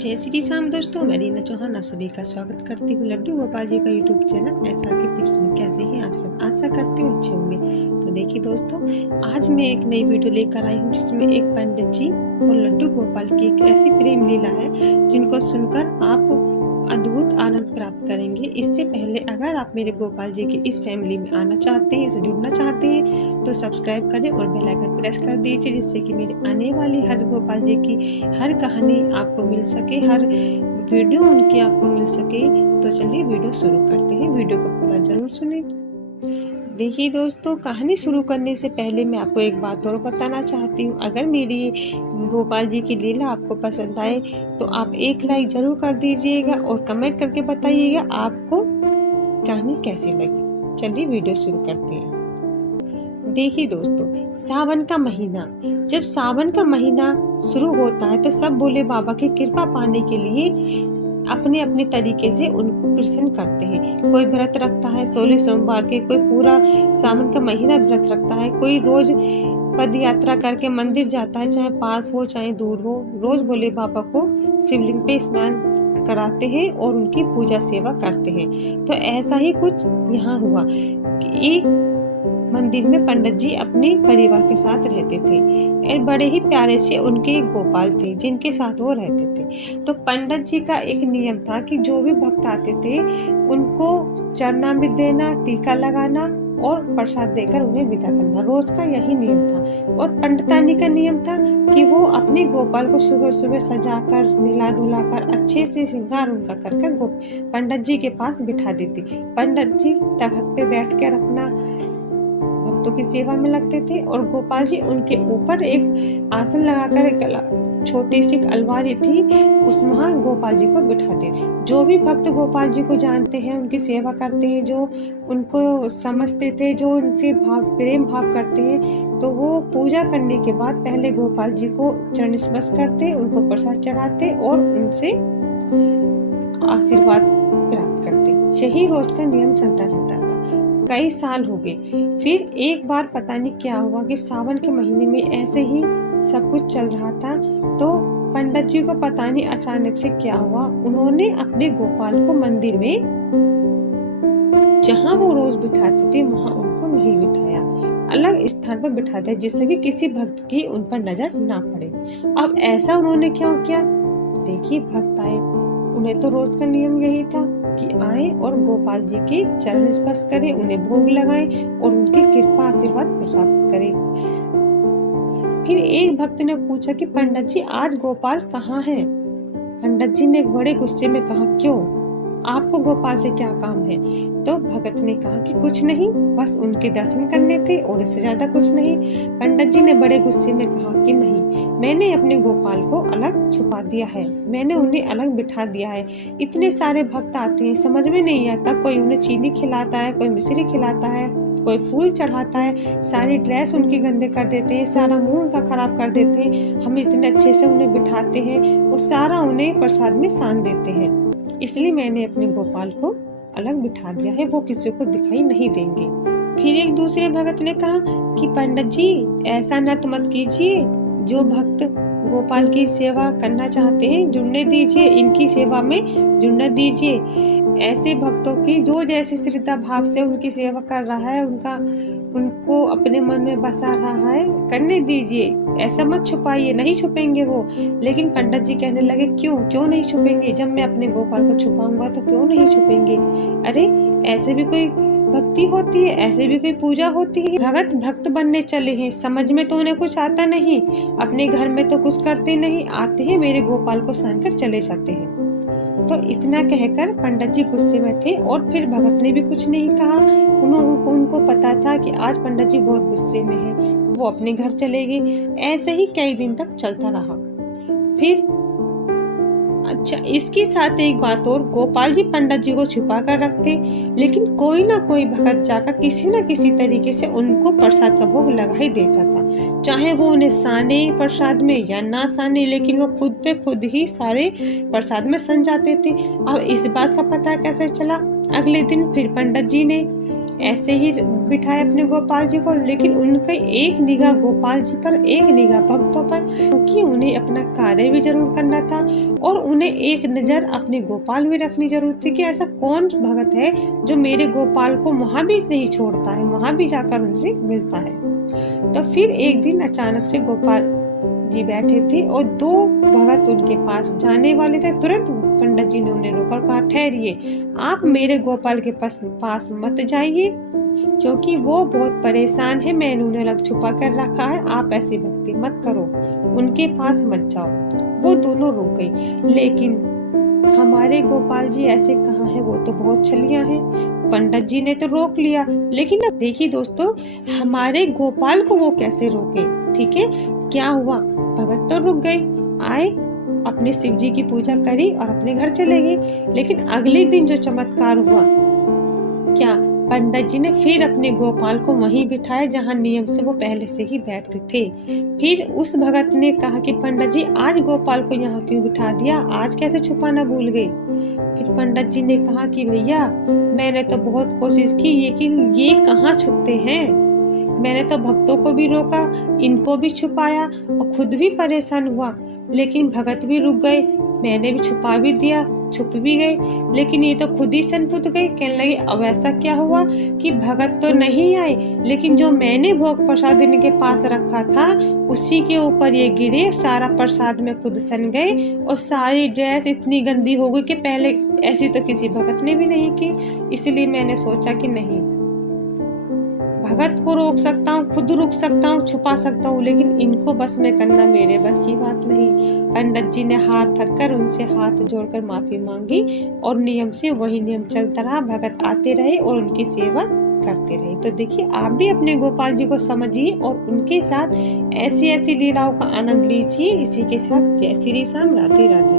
जय श्री राम दोस्तों, मैं रीना चौहान आप सभी का स्वागत करती हूँ लड्डू गोपाल जी का यूट्यूब चैनल ऐसा के टिप्स में। कैसे हैं आप सब? आशा करती हूँ अच्छे होंगे। तो देखिए दोस्तों, आज मैं एक नई वीडियो लेकर आई हूँ जिसमें एक पंडित जी और लड्डू गोपाल की एक ऐसी प्रेम लीला है जिनको सुनकर आप अद्भुत आनंद प्राप्त करेंगे। इससे पहले अगर आप मेरे गोपाल जी की इस फैमिली में आना चाहते हैं, इससे जुड़ना चाहते हैं तो सब्सक्राइब करें और बेल आइकन प्रेस कर दीजिए, जिससे कि मेरे आने वाली हर गोपाल जी की हर कहानी आपको मिल सके, हर वीडियो उनकी आपको मिल सके। तो चलिए वीडियो शुरू करते हैं। वीडियो को पूरा जरूर सुनें। देखिए दोस्तों, कहानी शुरू करने से पहले मैं आपको एक बात और बताना चाहती हूँ। अगर मेरी गोपाल जी की लीला आपको पसंद आए तो आप एक लाइक जरूर कर दीजिएगा और कमेंट करके बताइएगा आपको कहानी कैसी लगी। चलिए वीडियो शुरू करते हैं। देखिए दोस्तों, सावन का महीना, जब सावन का महीना शुरू होता है तो सब भोले बाबा की कृपा पाने के लिए अपने अपने तरीके से उनको प्रसन्न करते हैं। कोई व्रत रखता है 16 सोमवार के, कोई पूरा सावन का महीना व्रत रखता है, कोई रोज पद यात्रा करके मंदिर जाता है, चाहे पास हो चाहे दूर हो। रोज भोले बाबा को शिवलिंग पे स्नान कराते हैं और उनकी पूजा सेवा करते हैं। तो ऐसा ही कुछ यहाँ हुआ कि एक मंदिर में पंडित जी अपने परिवार के साथ रहते थे और बड़े ही प्यारे से उनके गोपाल थे जिनके साथ वो रहते थे। तो पंडित जी का एक नियम था कि जो भी भक्त आते थे उनको चरणामृत देना, टीका लगाना और प्रसाद देकर उन्हें विदा करना, रोज का यही नियम था। और पंडितानी का नियम था कि वो अपने गोपाल को सुबह सुबह सजाकर नहला धुलाकर अच्छे से श्रृंगार उनका कर पंडित जी के पास बिठा देती। पंडित जी तख्त पे बैठकर अपना भक्तों की सेवा में लगते थे और गोपाल जी उनके ऊपर एक आसन लगाकर एक छोटी सी अलमारी थी, उसमें गोपाल जी को बिठाते थे। जो भी भक्त गोपाल जी को जानते हैं, उनकी सेवा करते हैं, जो उनको समझते थे, जो उनसे प्रेम भाव करते हैं, तो वो पूजा करने के बाद पहले गोपाल जी को चरण स्पर्श करते, उनको प्रसाद चढ़ाते और उनसे आशीर्वाद प्राप्त करते। यही रोज का नियम चलता रहता था। कई साल हो गए। फिर एक बार पता नहीं क्या हुआ कि सावन के महीने में ऐसे ही सब कुछ चल रहा था, तो पंडित जी को पता नहीं अचानक से क्या हुआ, उन्होंने अपने गोपाल को मंदिर में जहां वो रोज बिठाते थे वहां उनको नहीं बिठाया, अलग स्थान पर बिठा दिया जिससे कि किसी भक्त की उन पर नजर ना पड़े। अब ऐसा उन्होंने क्यों किया? देखिए, भक्त आए, उन्हें तो रोज का नियम यही था कि आए और गोपाल जी के चरण स्पर्श करें, उन्हें भोग लगाएं और उनके कृपा आशीर्वाद प्राप्त करें। फिर एक भक्त ने पूछा कि पंडित जी आज गोपाल कहाँ हैं? पंडित जी ने बड़े गुस्से में कहा, क्यों, आपको गोपाल से क्या काम है? तो भगत ने कहा कि कुछ नहीं, बस उनके दर्शन करने थे और इससे ज्यादा कुछ नहीं। पंडित जी ने बड़े गुस्से में कहा कि नहीं, मैंने अपने गोपाल को अलग छुपा दिया है, मैंने उन्हें अलग बिठा दिया है। इतने सारे भक्त आते हैं, समझ में नहीं आता, कोई उन्हें चीनी खिलाता है, कोई मिश्री खिलाता है, कोई फूल चढ़ाता है, सारी ड्रेस उनकी गंदे कर देते हैं, सारा मुंह उनका खराब कर देते हैं। हम इतने अच्छे से उन्हें बिठाते हैं और सारा उन्हें प्रसाद में सान देते हैं, इसलिए मैंने अपने गोपाल को अलग बिठा दिया है, वो किसी को दिखाई नहीं देंगे। फिर एक दूसरे भगत ने कहा कि पंडित जी ऐसा नर्त मत कीजिए, जो भक्त गोपाल की सेवा करना चाहते हैं जुड़ने दीजिए, इनकी सेवा में जुड़ने दीजिए। ऐसे भक्तों की जो जैसे श्रद्धा भाव से उनकी सेवा कर रहा है, उनको अपने मन में बसा रहा है, करने दीजिए, ऐसा मत छुपाइए, नहीं छुपेंगे वो। लेकिन पंडित जी कहने लगे, क्यों नहीं छुपेंगे? जब मैं अपने गोपाल को छुपाऊंगा तो क्यों नहीं छुपेंगे? अरे ऐसे भी कोई भक्ति होती है, ऐसे भी कोई पूजा होती है। भगत भक्त बनने चले हैं, समझ में तो उन्हें कुछ आता नहीं, अपने घर में तो कुछ करते नहीं, आते हैं मेरे गोपाल को सान कर चले जाते हैं। तो इतना कहकर पंडित जी गुस्से में थे और फिर भगत ने भी कुछ नहीं कहा। उनको पता था कि आज पंडित जी बहुत गुस्से में हैं, वो अपने घर चले गए। ऐसे ही कई दिन तक चलता रहा। फिर अच्छा, इसके साथ एक बात और, गोपाल जी पंडित जी को छुपा कर रखते, लेकिन कोई ना कोई भगत जाकर किसी न किसी तरीके से उनको प्रसाद का भोग लगा ही देता था, चाहे वो उन्हें साने प्रसाद में या ना साने, लेकिन वो खुद पे खुद ही सारे प्रसाद में सन जाते थे। अब इस बात का पता कैसे चला? अगले दिन फिर पंडित जी ने ऐसे ही बिठाए अपने गोपाल जी को, लेकिन उनका एक निगाह गोपाल जी पर, एक निगाह भक्तों पर, क्योंकि उन्हें अपना कार्य भी जरूर करना था और उन्हें एक नज़र अपने गोपाल भी रखनी जरूर थी कि ऐसा कौन भगत है जो मेरे गोपाल को वहाँ भी नहीं छोड़ता है, वहाँ भी जाकर उनसे मिलता है। तो फिर एक दिन अचानक से गोपाल जी बैठे थे और दो भगत उनके पास जाने वाले थे। तुरंत पंडित जी ने उन्हें रोकर कहा, ठहरिए, आप मेरे गोपाल के पास मत जाइए, क्योंकि वो बहुत परेशान है, मैंने उन्हें अलग छुपा कर रखा है, आप ऐसी भक्ति मत करो, उनके पास मत जाओ। वो दोनों रुक गई, लेकिन हमारे गोपाल जी ऐसे कहाँ है, वो तो बहुत छलिया है। पंडित जी ने तो रोक लिया, लेकिन अब देखिए दोस्तों, हमारे गोपाल को वो कैसे रोके। ठीक है, क्या हुआ, भगत तो रुक गए, आए, अपने शिव जी की पूजा करी और अपने घर चले गए। लेकिन अगले दिन जो चमत्कार हुआ, क्या पंडित जी ने फिर अपने गोपाल को वहीं बिठाया जहां नियम से वो पहले से ही बैठते थे। फिर उस भगत ने कहा कि पंडित जी, आज गोपाल को यहाँ क्यों बिठा दिया, आज कैसे छुपाना भूल गए। फिर पंडित जी ने कहा कि भैया, मैंने तो बहुत कोशिश की, लेकिन ये कहाँ छुपते हैं, मैंने तो भक्तों को भी रोका, इनको भी छुपाया और खुद भी परेशान हुआ, लेकिन भगत भी रुक गए, मैंने भी छुपा भी दिया, छुप भी गए, लेकिन ये तो खुद ही सनपुत गए। कहने लगे, अब ऐसा क्या हुआ कि भगत तो नहीं आए, लेकिन जो मैंने भोग प्रसाद इनके पास रखा था उसी के ऊपर ये गिरे, सारा प्रसाद में खुद सन गए और सारी ड्रेस इतनी गंदी हो गई कि पहले ऐसी तो किसी भगत ने भी नहीं की। इसलिए मैंने सोचा कि नहीं, भगत को रोक सकता हूँ, खुद रुक सकता हूँ, छुपा सकता हूँ, लेकिन इनको बस में करना मेरे बस की बात नहीं। पंडित जी ने हाथ थक कर उनसे हाथ जोड़कर माफी मांगी और नियम से वही नियम चलता रहा। भगत आते रहे और उनकी सेवा करते रहे। तो देखिए, आप भी अपने गोपाल जी को समझिए और उनके साथ ऐसी ऐसी लीलाओं का आनंद लीजिए। इसी के साथ जय श्री राम, राधे राधे।